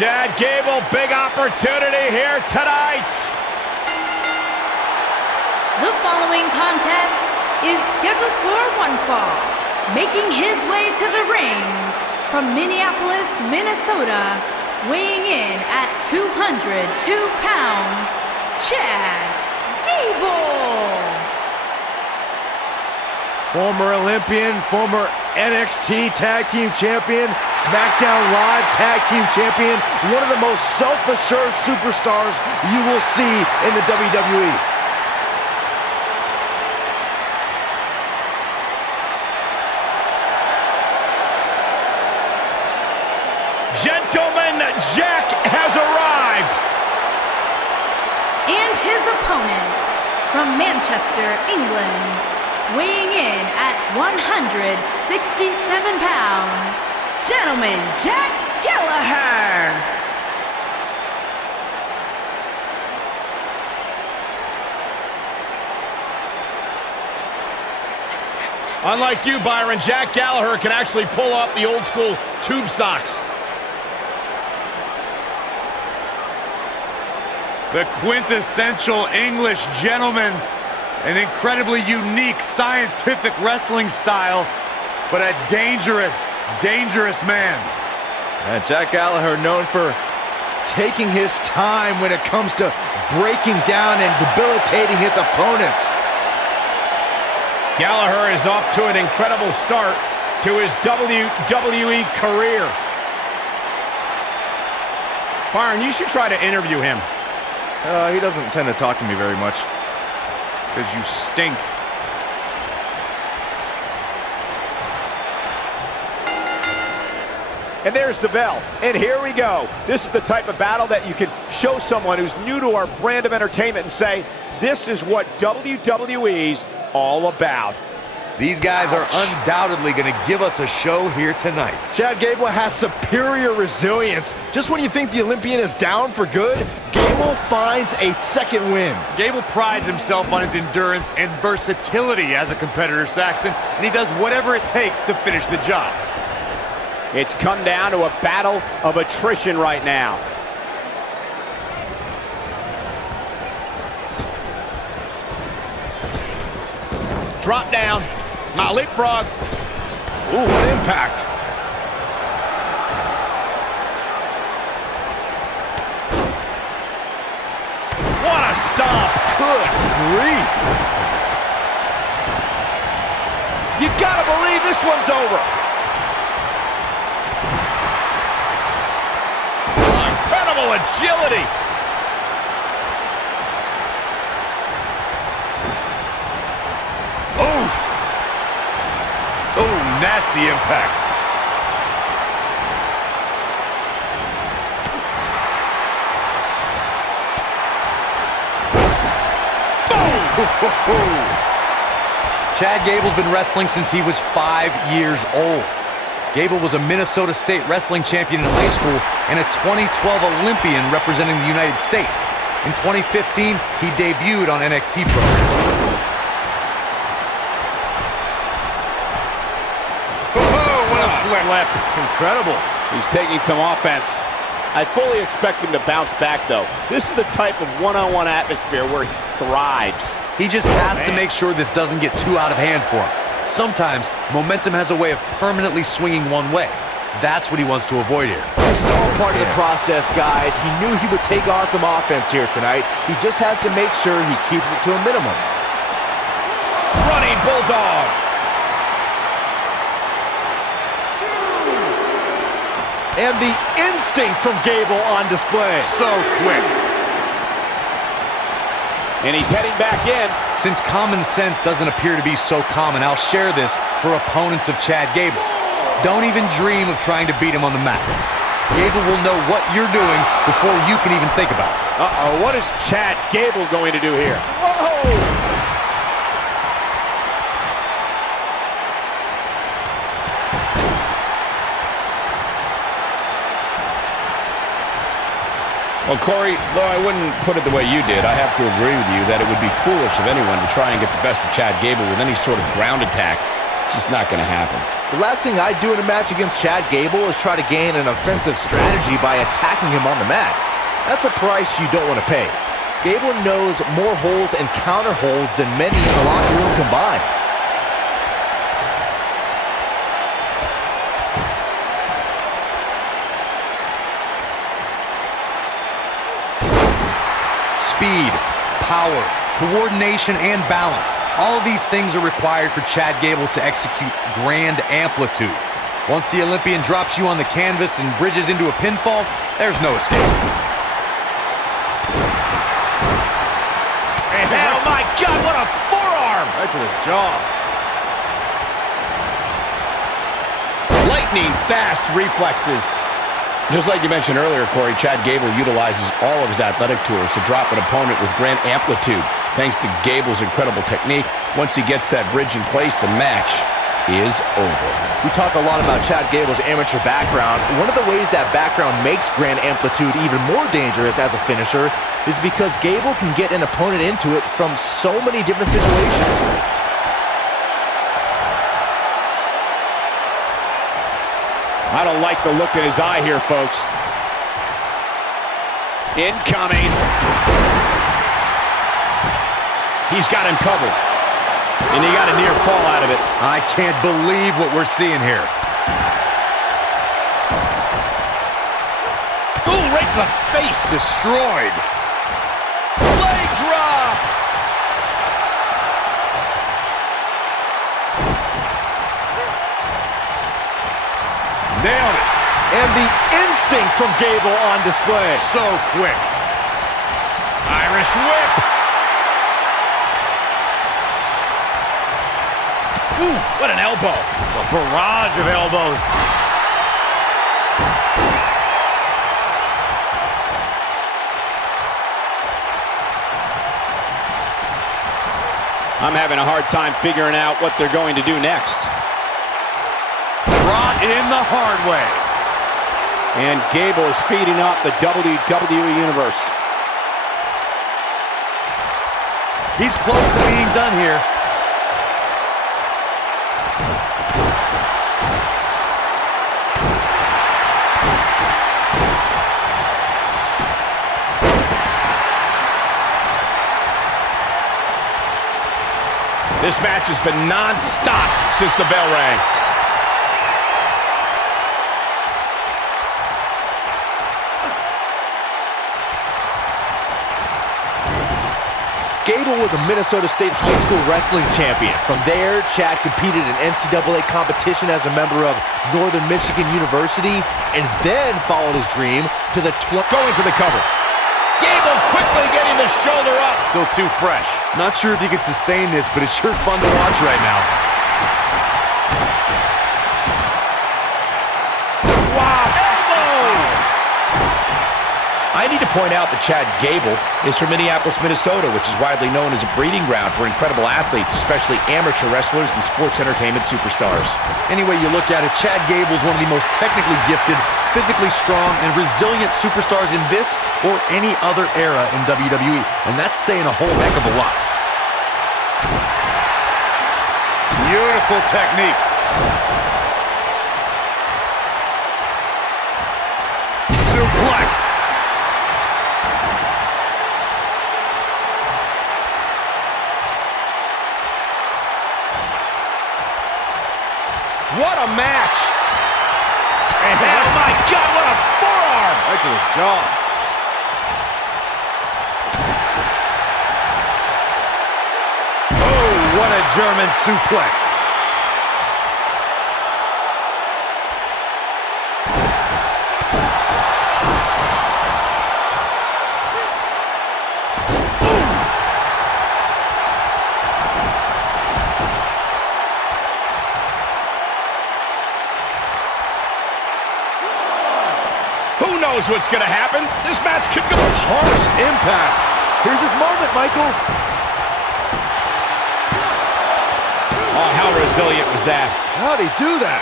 Chad Gable, big opportunity here tonight. The following contest is scheduled for one fall. Making his way to the ring from Minneapolis, Minnesota, weighing in at 202 pounds, Chad Gable. Former Olympian, former NXT Tag Team Champion, SmackDown Live Tag Team Champion, one of the most self-assured superstars you will see in the WWE. Gentlemen, Jack has arrived. And his opponent from Manchester, England, weighing in at 167 pounds, gentleman Jack Gallagher. Unlike you, Byron, Jack Gallagher can actually pull off the old school tube socks. The quintessential English gentleman, an incredibly unique scientific wrestling style, but a dangerous, dangerous man. And Jack Gallagher known for taking his time when it comes to breaking down and debilitating his opponents. Gallagher is off to an incredible start to his WWE career. Byron, you should try to interview him. He doesn't tend to talk to me very much. Because you stink. And there's the bell. And here we go. This is the type of battle that you can show someone who's new to our brand of entertainment and say, this is what WWE's all about. These guys are undoubtedly going to give us a show here tonight. Chad Gable has superior resilience. Just when you think the Olympian is down for good, Gable finds a second win. Gable prides himself on his endurance and versatility as a competitor, Saxton, and he does whatever it takes to finish the job. It's come down to a battle of attrition right now. Drop down. Now leapfrog. Ooh, what impact. What a stomp. Good grief. You gotta believe this one's over. Incredible agility. Oh, nasty impact. Boom! Chad Gable's been wrestling since he was 5 years old. Gable was a Minnesota State wrestling champion in high school and a 2012 Olympian representing the United States. In 2015, he debuted on NXT program. Flip. Incredible. He's taking some offense. I fully expect him to bounce back, though. This is the type of one-on-one atmosphere where he thrives. He just has to make sure this doesn't get too out of hand for him. Sometimes, momentum has a way of permanently swinging one way. That's what he wants to avoid here. This is all part of the process, guys. He knew he would take on some offense here tonight. He just has to make sure he keeps it to a minimum. Running bulldog. And the instinct from Gable on display. So quick. And he's heading back in. Since common sense doesn't appear to be so common, I'll share this for opponents of Chad Gable. Don't even dream of trying to beat him on the mat. Gable will know what you're doing before you can even think about it. Uh-oh, what is Chad Gable going to do here? Whoa! Well, Corey, though I wouldn't put it the way you did, I have to agree with you that it would be foolish of anyone to try and get the best of Chad Gable with any sort of ground attack. It's just not going to happen. The last thing I'd do in a match against Chad Gable is try to gain an offensive strategy by attacking him on the mat. That's a price you don't want to pay. Gable knows more holds and counter holds than many in the locker room combined. Speed, power, coordination, and balance. All of these things are required for Chad Gable to execute grand amplitude. Once the Olympian drops you on the canvas and bridges into a pinfall, there's no escape. Oh my God, what a forearm! Right to the jaw. Lightning fast reflexes. Just like you mentioned earlier, Corey, Chad Gable utilizes all of his athletic tools to drop an opponent with grand amplitude. Thanks to Gable's incredible technique, once he gets that bridge in place, the match is over. We talk a lot about Chad Gable's amateur background. One of the ways that background makes grand amplitude even more dangerous as a finisher is because Gable can get an opponent into it from so many different situations. I don't like the look in his eye here, folks. Incoming. He's got him covered. And he got a near fall out of it. I can't believe what we're seeing here. Ooh, right in the face. Destroyed. Leg drop. Nailed it. And the instinct from Gable on display. So quick. Irish whip. Ooh, what an elbow. A barrage of elbows. I'm having a hard time figuring out what they're going to do next. Brought in the hard way. And Gable is feeding up the WWE Universe. He's close to being done here. This match has been non-stop since the bell rang. Gable was a Minnesota State high school wrestling champion. From there, Chad competed in NCAA competition as a member of Northern Michigan University, and then followed his dream to the Going for the cover. Gable quickly getting the shoulder up. Still too fresh. Not sure if you can sustain this, but it's sure fun to watch right now. Wow, elbow! I need to point out that Chad Gable is from Minneapolis, Minnesota, which is widely known as a breeding ground for incredible athletes, especially amateur wrestlers and sports entertainment superstars. Any way you look at it, Chad Gable is one of the most technically gifted, physically strong, and resilient superstars in this or any other era in WWE. And that's saying a whole heck of a lot. Beautiful technique. Suplex. What a match! And oh my God, what a forearm! right to the jaw. Oh, what a German suplex. Who knows what's going to happen? This match could go. Harsh impact. Here's his moment, Michael. Oh, how resilient was that? How'd he do that?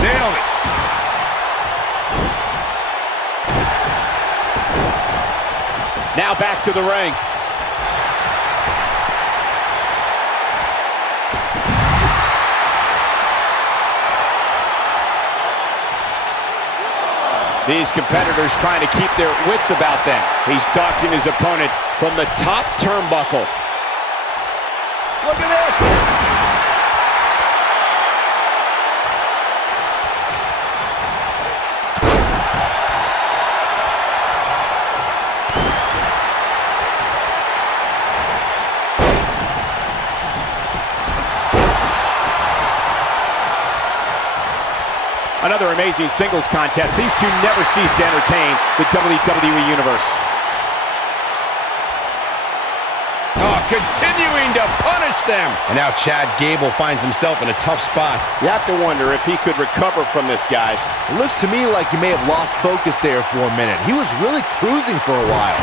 Nailed it. Now back to the ring. These competitors trying to keep their wits about them. He's stalking his opponent from the top turnbuckle. Look at this! Another amazing singles contest. These two never cease to entertain the WWE Universe. Oh, continuing to punish them. And now Chad Gable finds himself in a tough spot. You have to wonder if he could recover from this, guys. It looks to me like he may have lost focus there for a minute. He was really cruising for a while.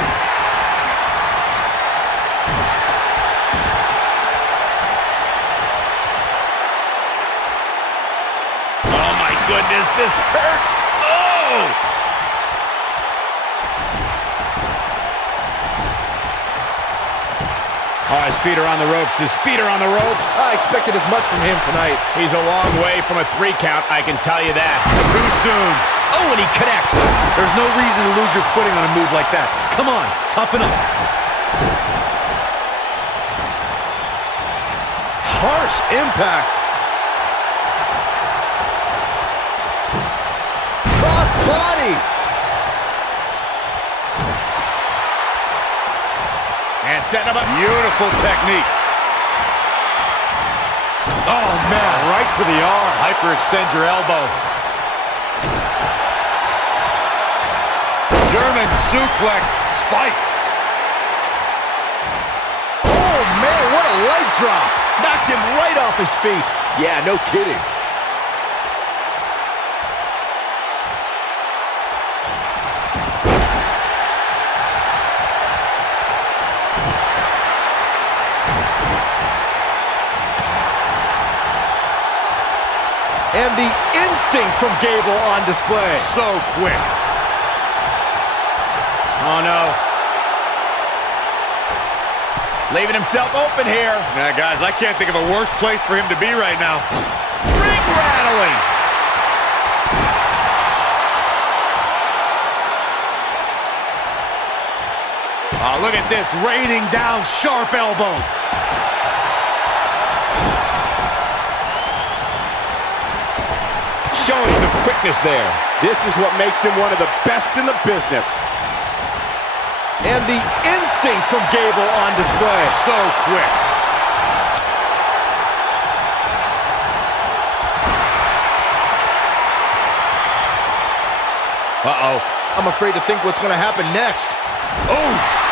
Goodness, this hurts. Oh! Oh, his feet are on the ropes. His feet are on the ropes. I expected as much from him tonight. He's a long way from a 3 count, I can tell you that. Too soon. Oh, and he connects. There's no reason to lose your footing on a move like that. Come on, toughen up. Harsh impact. Body. And setting up a Beautiful technique. Oh, man, right to the arm. Hyperextend your elbow. German suplex spike. Oh, man, what a leg drop. knocked him right off his feet. Yeah, no kidding. And the instinct from Gable on display. So quick. Oh, no. Leaving himself open here. Now, guys, I can't think of a worse place for him to be right now. Ring rattling. Oh, look at this. Raining down sharp elbow. Showing some quickness there. This is what makes him one of the best in the business. And the instinct from Gable on display. So quick. Uh-oh. I'm afraid to think what's going to happen next. Oh!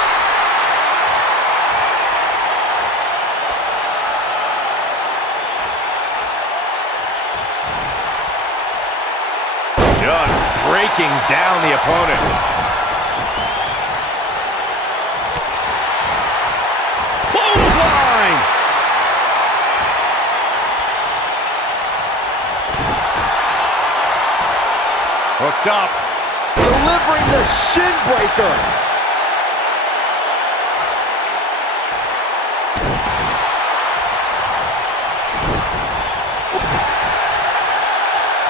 Just breaking down the opponent. Clothesline! Hooked up. Delivering the shin breaker.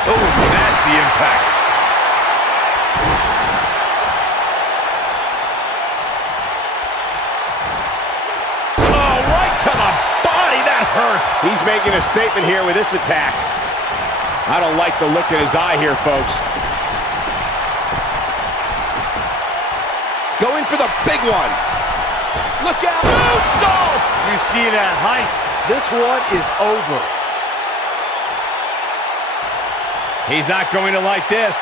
Oh, nasty impact. Oh, right to the body. That hurt. He's making a statement here with this attack. I don't like the look in his eye here, folks. Going for the big one. Look out. Moonsault! You see that height? This one is over. He's not going to like this.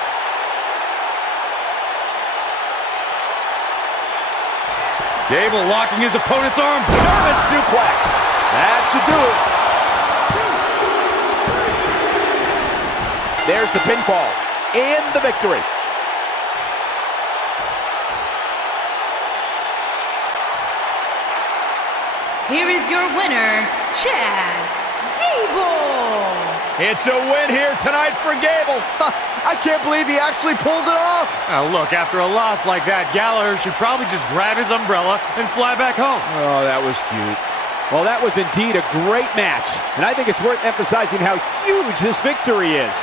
Gable locking his opponent's arm. German suplex. That should do it. There's the pinfall and the victory. Here is your winner, Chad Gable. It's a win here tonight for Gable. I can't believe he actually pulled it off. Now look, after a loss like that, Gallagher should probably just grab his umbrella and fly back home. Oh, that was cute. Well, that was indeed a great match, and I think it's worth emphasizing how huge this victory is.